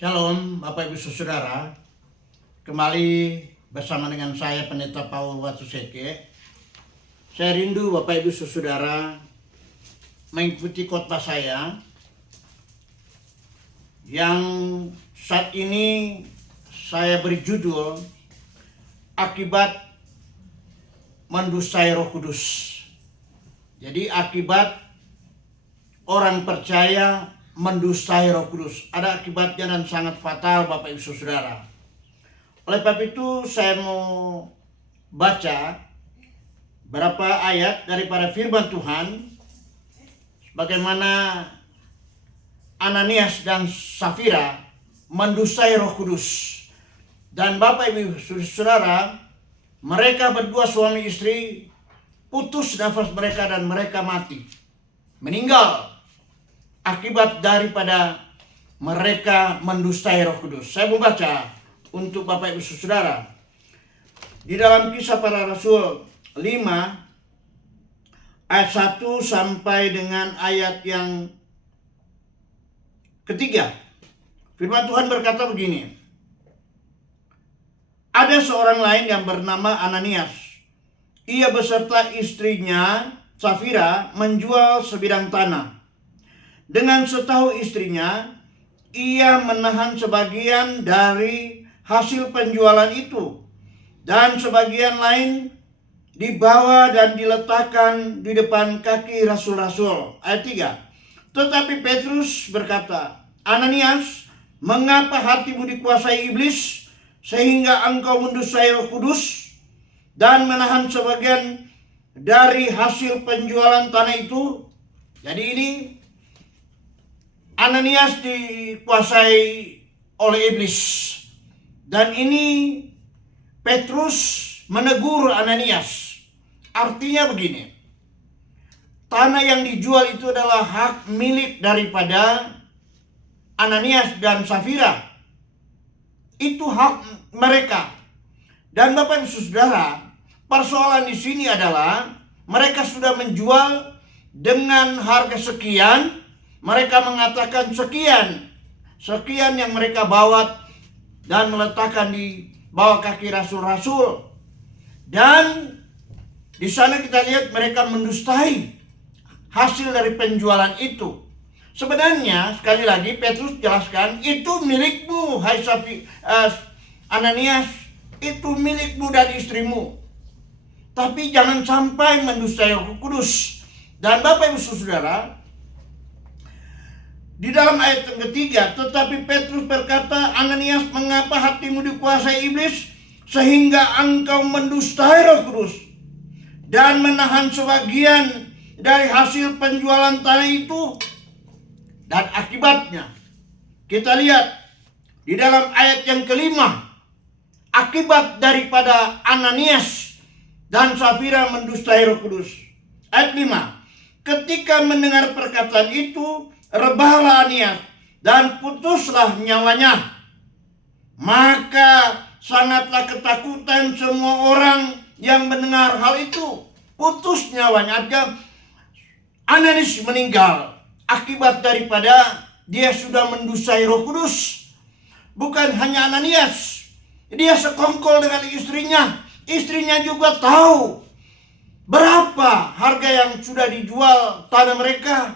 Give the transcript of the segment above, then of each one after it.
Shalom Bapak Ibu Saudara, kembali bersama dengan saya Pendeta Paul Watuseke. Saya rindu Bapak Ibu Saudara mengikuti khotbah saya yang saat ini saya beri judul Akibat Mendustai Roh Kudus. Jadi akibat orang percaya mendustai Roh Kudus, ada akibatnya dan sangat fatal Bapak Ibu Saudara. Oleh sebab itu saya mau baca beberapa ayat daripada firman Tuhan, bagaimana Ananias dan Safira mendustai Roh Kudus. Dan Bapak Ibu Saudara, mereka berdua suami istri putus nafas mereka dan mereka mati, meninggal akibat daripada mereka mendustai Roh Kudus. Saya membaca untuk Bapak Ibu Saudara di dalam Kisah Para Rasul 5 ayat 1 sampai dengan ayat yang ketiga. Firman Tuhan berkata begini: Ada seorang lain yang bernama Ananias. Ia beserta istrinya Safira menjual sebidang tanah. Dengan setahu istrinya, ia menahan sebagian dari hasil penjualan itu, dan sebagian lain dibawa dan diletakkan di depan kaki rasul-rasul. Ayat 3. Tetapi Petrus berkata, Ananias, mengapa hatimu dikuasai iblis, sehingga engkau mendustai Roh Kudus, dan menahan sebagian dari hasil penjualan tanah itu? Jadi ini Ananias dikuasai oleh iblis. Dan ini Petrus menegur Ananias. Artinya begini, tanah yang dijual itu adalah hak milik daripada Ananias dan Safira. Itu hak mereka. Dan Bapak Ibu Saudara, persoalan di sini adalah mereka sudah menjual dengan harga sekian. Mereka mengatakan sekian yang mereka bawa dan meletakkan di bawah kaki rasul-rasul. Dan di sana kita lihat mereka mendustai hasil dari penjualan itu. Sebenarnya sekali lagi Petrus jelaskan, itu milikmu hai Ananias, itu milikmu dan istrimu. Tapi jangan sampai mendustai Roh Kudus. Dan Bapak Ibu Saudara, di dalam ayat yang ketiga, tetapi Petrus berkata, Ananias, mengapa hatimu dikuasai iblis, sehingga engkau mendustai Roh Kudus, dan menahan sebagian dari hasil penjualan tanah itu? Dan akibatnya, kita lihat di dalam ayat yang kelima, akibat daripada Ananias dan Safira mendustai Roh Kudus. Ayat 5, ketika mendengar perkataan itu, rebahlah Ananias dan putuslah nyawanya. Maka sangatlah ketakutan semua orang yang mendengar hal itu. Putus nyawanya. Ananias meninggal akibat daripada dia sudah mendustai Roh Kudus. Bukan hanya Ananias, dia sekongkol dengan istrinya. Istrinya juga tahu berapa harga yang sudah dijual tanah mereka,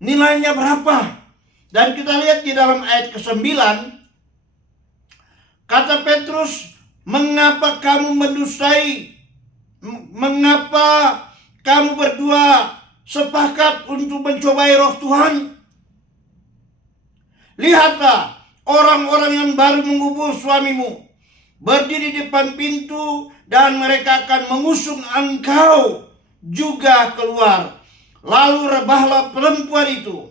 nilainya berapa. Dan kita lihat di dalam ayat ke-9, kata Petrus, mengapa kamu mendustai? Mengapa kamu berdua sepakat untuk mencobai roh Tuhan? Lihatlah, orang-orang yang baru mengubur suamimu berdiri di depan pintu, dan mereka akan mengusung engkau juga keluar. Lalu rebahlah perempuan itu.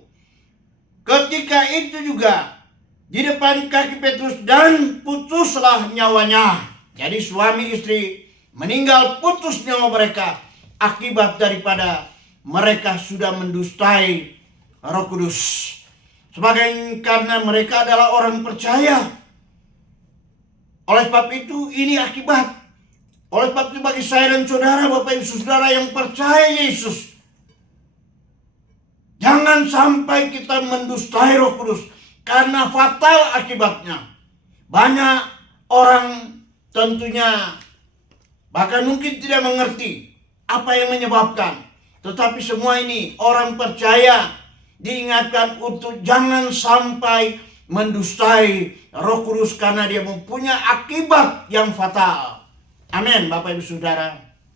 Ketika itu juga di depan kaki Petrus, dan putuslah nyawanya. Jadi suami istri meninggal, putus nyawa mereka akibat daripada mereka sudah mendustai Roh Kudus. Karena mereka adalah orang percaya. Oleh sebab itu ini akibat. Oleh sebab itu bagi saya dan saudara, Bapak Ibu Saudara yang percaya Yesus, jangan sampai kita mendustai Roh Kudus. karena fatal akibatnya. Banyak orang tentunya bahkan mungkin tidak mengerti apa yang menyebabkan. Tetapi semua ini orang percaya diingatkan untuk jangan sampai mendustai Roh Kudus karena dia mempunyai akibat yang fatal. Amin, Bapak Ibu Saudara.